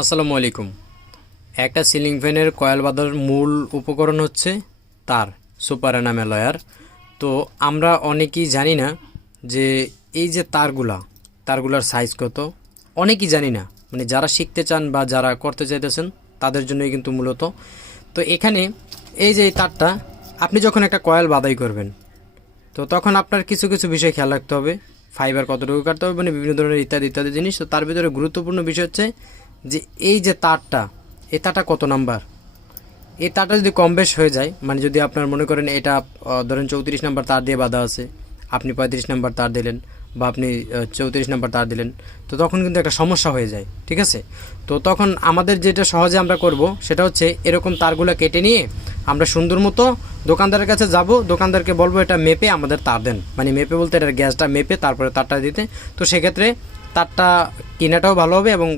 আসসালামু আলাইকুম। একটা সিলিং ফ্যানের কয়েল বাঁধার মূল উপকরণ হচ্ছে তার, সুপার এনামেল ওয়্যার। তো আমরা অনেকেই জানি না যে এই যে তারগুলার সাইজ কত, অনেকেই জানি না। মানে যারা শিখতে চান বা যারা করতে চাইতেছেন তাদের জন্যই কিন্তু মূলত। তো এখানে এই যে এই তারটা, আপনি যখন একটা কয়েল বাঁধাই করবেন, তো তখন আপনার কিছু কিছু বিষয় খেয়াল রাখতে হবে। ফাইবার কতটুকু কাটতে হবে, মানে বিভিন্ন ধরনের ইত্যাদি ইত্যাদি জিনিস। তো তার ভিতরে গুরুত্বপূর্ণ বিষয় হচ্ছে যে এই যে তারটা, এই তারটা কত নাম্বার। এই তারটা যদি কম বেশ হয়ে যায়, মানে যদি আপনার মনে করেন এটা ধরেন 34 নাম্বার তার দিয়ে বাঁধা আছে, আপনি 35 নাম্বার তার দিলেন বা আপনি 34 নাম্বার তার দিলেন, তো তখন কিন্তু একটা সমস্যা হয়ে যায়, ঠিক আছে। তো তখন আমাদের যেটা সহজে আমরা করব সেটা হচ্ছে এরকম তারগুলো কেটে নিয়ে আমরা সুন্দর মতো দোকানদারের কাছে যাব, দোকানদারকে বলবো এটা মেপে আমাদের তার দেন, মানে মেপে বলতে এটার গ্যাসটা মেপে তারপরে তারটা দিতে। তো সেক্ষেত্রে তারটা কেনাটাও ভালো হবে এবং